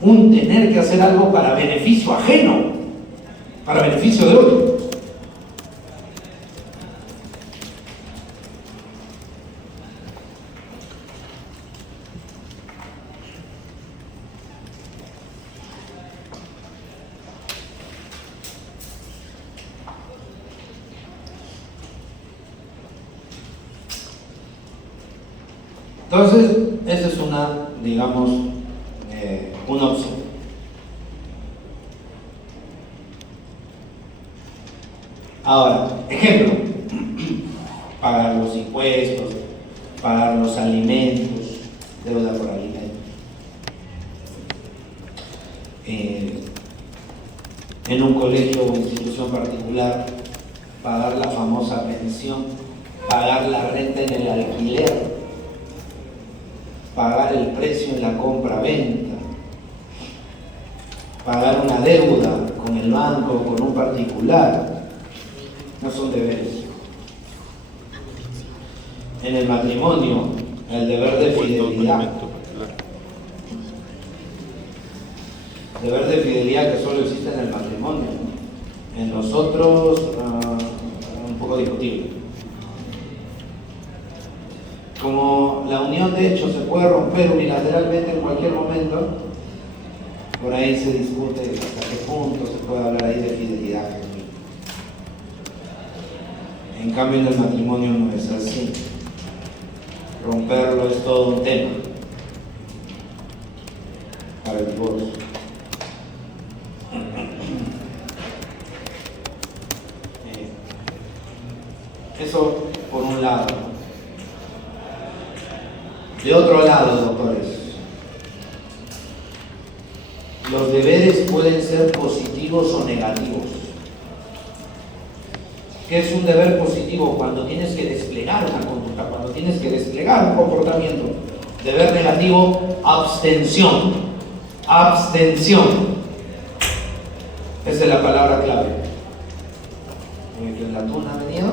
Un tener que hacer algo para beneficio ajeno, para beneficio de otro. Entonces, esa es una, digamos, una opción. Ahora, ejemplo, pagar los impuestos, pagar los alimentos, deuda por alimentos. En un colegio o institución particular, pagar la famosa pensión, pagar la renta en el alquiler, pagar el precio en la compra-venta, pagar una deuda con el banco o con un particular, no son deberes. En el matrimonio, el deber de fidelidad. Deber de fidelidad que solo existe en el matrimonio. En los otros, un poco discutible. Como la unión de hecho se puede romper unilateralmente en cualquier momento, por ahí se discute hasta qué punto se puede hablar ahí de fidelidad. En cambio en el matrimonio no es así. Romperlo es todo un tema para el divorcio. Eso por un lado. De otro lado, doctores, Los deberes pueden ser positivos o negativos. ¿Qué es un deber positivo? Cuando tienes que desplegar una conducta, cuando tienes que desplegar un comportamiento. Deber negativo, abstención. Abstención. Esa es la palabra clave. ¿La tuna ha venido?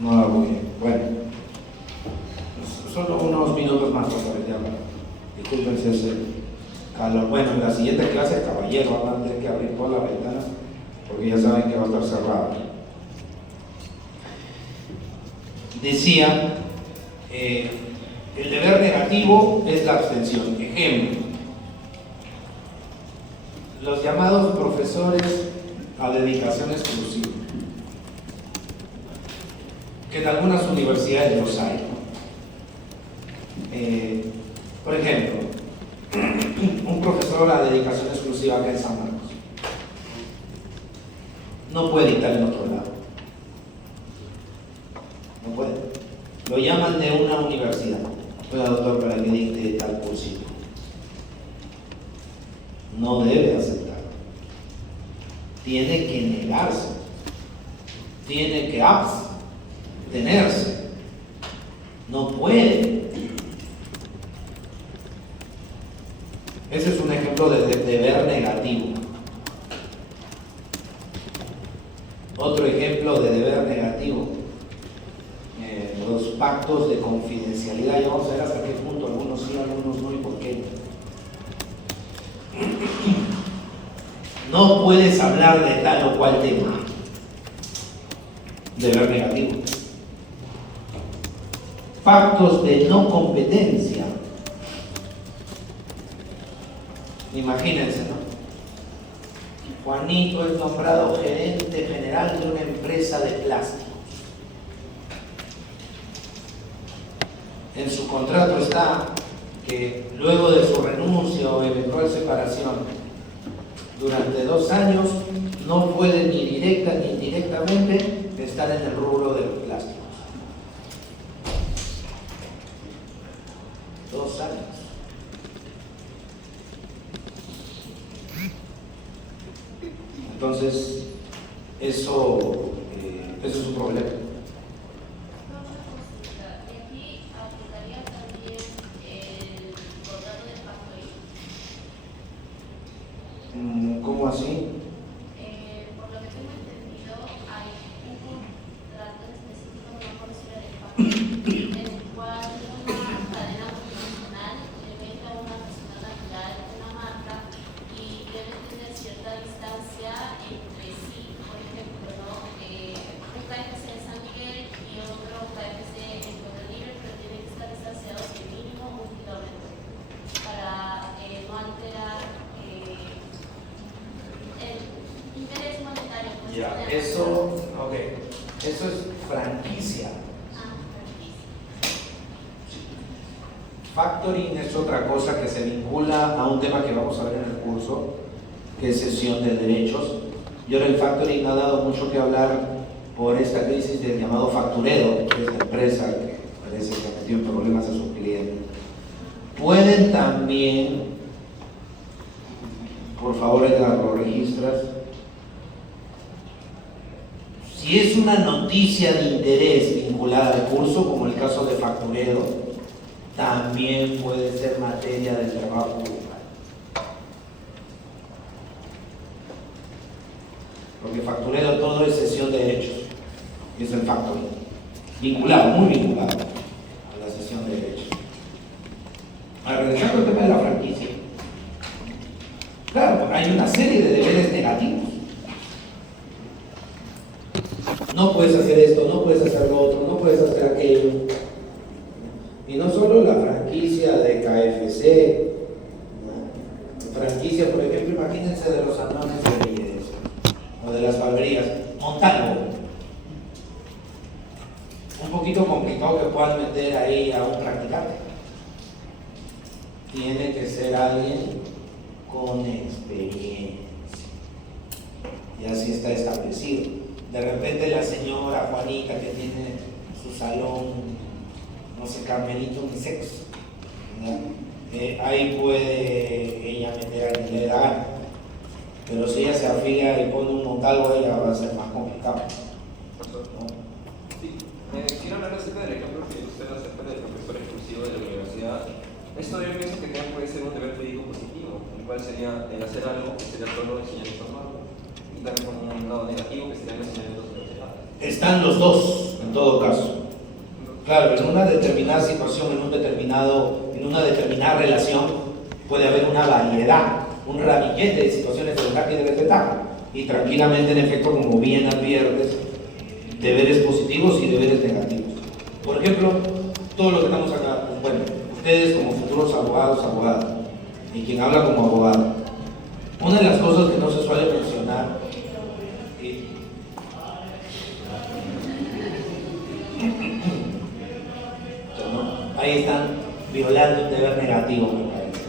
No la voy. Bueno, solo unos minutos más para ya. Disculpen si hace calor. Bueno, en la siguiente clase, caballero, van a tener que abrir toda la ventana porque ya saben que va a estar cerrada. Decía, el deber negativo es la abstención. Ejemplo, los llamados profesores a dedicación exclusiva, que en algunas universidades los hay. Por ejemplo, un profesor a dedicación exclusiva acá en San Marcos no puede dictar en otro lado. No puede. Lo llaman de una universidad. Oiga, doctor, para que dicte tal cursito. No debe aceptar. Tiene que negarse. Tiene que abstenerse. No puede. Ese es un ejemplo de deber negativo. Otro ejemplo de deber negativo, los pactos de confidencialidad. Ya vamos a ver hasta qué punto algunos sí, algunos no y por qué. No puedes hablar de tal o cual tema. Deber negativo. Pactos de no competencia. Imagínense, ¿no? Juanito es nombrado gerente general de una empresa de plásticos. En su contrato está que luego de su renuncia o eventual separación, durante 2 años no puede ni directa ni indirectamente estar en el rubro de los plásticos. 2 años. Entonces, eso es un problema. Aquí aplicaría también el contrato de factoría. ¿Cómo así? Por lo que tengo entendido, hay un contrato específico, no por si era de factoría, en el cual una cadena multinacional le vende a una persona natural una marca y debe tener cierta distancia entre sí. Por ejemplo, ¿no? Un KFC de San Miguel y otro KFC en Puerto Libre, pero tienen que estar distanciados en mínimo 1 kilómetro para no alterar el interés monetario. Pues, Ya, eso es franquicia. Factoring es otra cosa que se vincula a un tema que vamos a ver en el curso, que es cesión de derechos. Y ahora el factoring ha dado mucho que hablar por esta crisis del llamado facturero, que es la empresa que parece que ha metido en problemas a sus clientes. Pueden también, por favor, Edgar, lo registras. Si es una noticia de interés vinculada al curso, como el caso de facturero, también puede ser materia del trabajo grupal. Porque facturero todo es cesión de derechos, y es el factoring. Vinculado, muy vinculado a la cesión de derechos. Regresando al tema de la franquicia. Claro, hay una serie de deberes negativos. No puedes hacer esto, no puedes hacer lo otro, no puedes hacer aquello. Y no solo la franquicia de KFC, ¿no? Franquicia, por ejemplo, imagínense de los salones de belleza o o de las barberías, Montalvo. Un poquito complicado que puedan meter ahí a un practicante. Tiene que ser alguien con experiencia. Y así está establecido. De repente la señora Juanita que tiene su salón, no sé, Carmelito Unisex, ahí puede ella meter a quien le da gana. Pero si ella se afilia y pone un Montalvo, ella va a ser más complicado. ¿No? Sí, quiero hablar acerca del ejemplo que usted acerca del profesor exclusivo de la universidad. Esto yo pienso que también puede ser un deber jurídico positivo, el cual sería el hacer algo que sería solo enseñar y formarlo, y también con un lado negativo que sería el enseñamiento universitario. Están los dos, en todo caso. Claro, en una determinada situación, en una determinada relación, puede haber una variedad, un ramillete de situaciones de ventaja y de desventaja. Y tranquilamente, en efecto, como bien adviertes, deberes positivos y deberes negativos. Por ejemplo, todos los que estamos acá, bueno, ustedes como futuros abogados, abogadas, y quien habla como abogado, una de las cosas que no se suele mencionar, ahí están violando un deber negativo, me parece,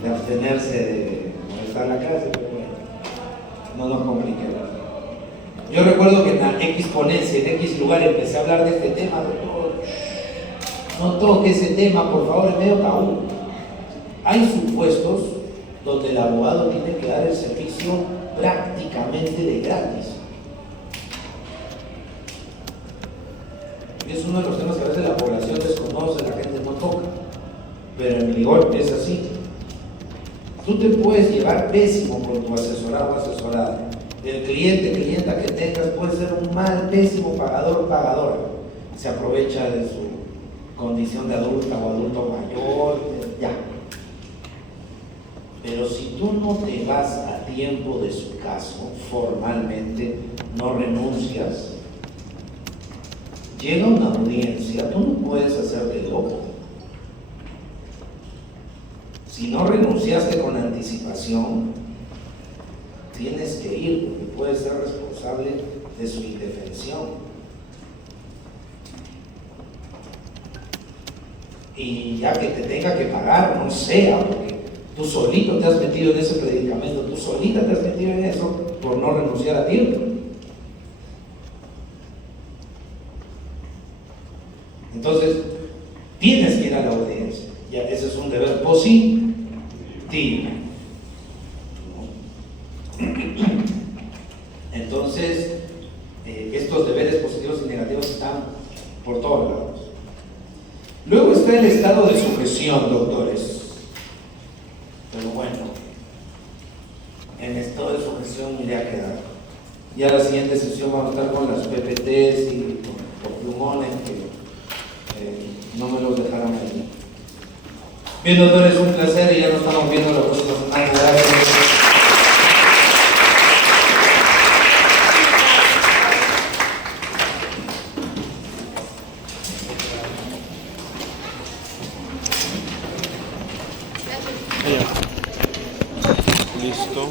de abstenerse de molestar la clase, pero bueno, no nos compliquemos. Yo recuerdo que en la X ponencia, en X lugar, empecé a hablar de este tema, doctor. No toque ese tema, por favor, es medio tabú. Hay supuestos donde el abogado tiene que dar el servicio prácticamente de gratis. Es uno de los temas que a veces la población desconoce, la gente no toca, pero en rigor es así. Tú te puedes llevar pésimo con tu asesorado o asesorada. El clienta que tengas puede ser un mal, pésimo pagador o pagadora. Se aprovecha de su condición de adulta o adulto mayor, ya. Pero si tú no te vas a tiempo de su caso, formalmente, no renuncias, llega una audiencia, tú no puedes hacerte loco. Si no renunciaste con anticipación, tienes que ir porque puedes ser responsable de su indefensión. Y ya que te tenga que pagar, no sea, porque tú solito te has metido en ese predicamento, tú solita te has metido en eso por no renunciar a tiempo. Entonces, tienes que ir a la audiencia. Ya, ese es un deber positivo. Entonces, estos deberes positivos y negativos están por todos lados. Luego está el estado de sujeción, doctores. Pero bueno, en estado de sujeción me iré a quedar. Ya la siguiente sesión vamos a estar con las PPTs y los plumones que no me los dejaron ahí. Bien, doctores, un placer y ya nos estamos viendo la próxima semana. Gracias. Listo.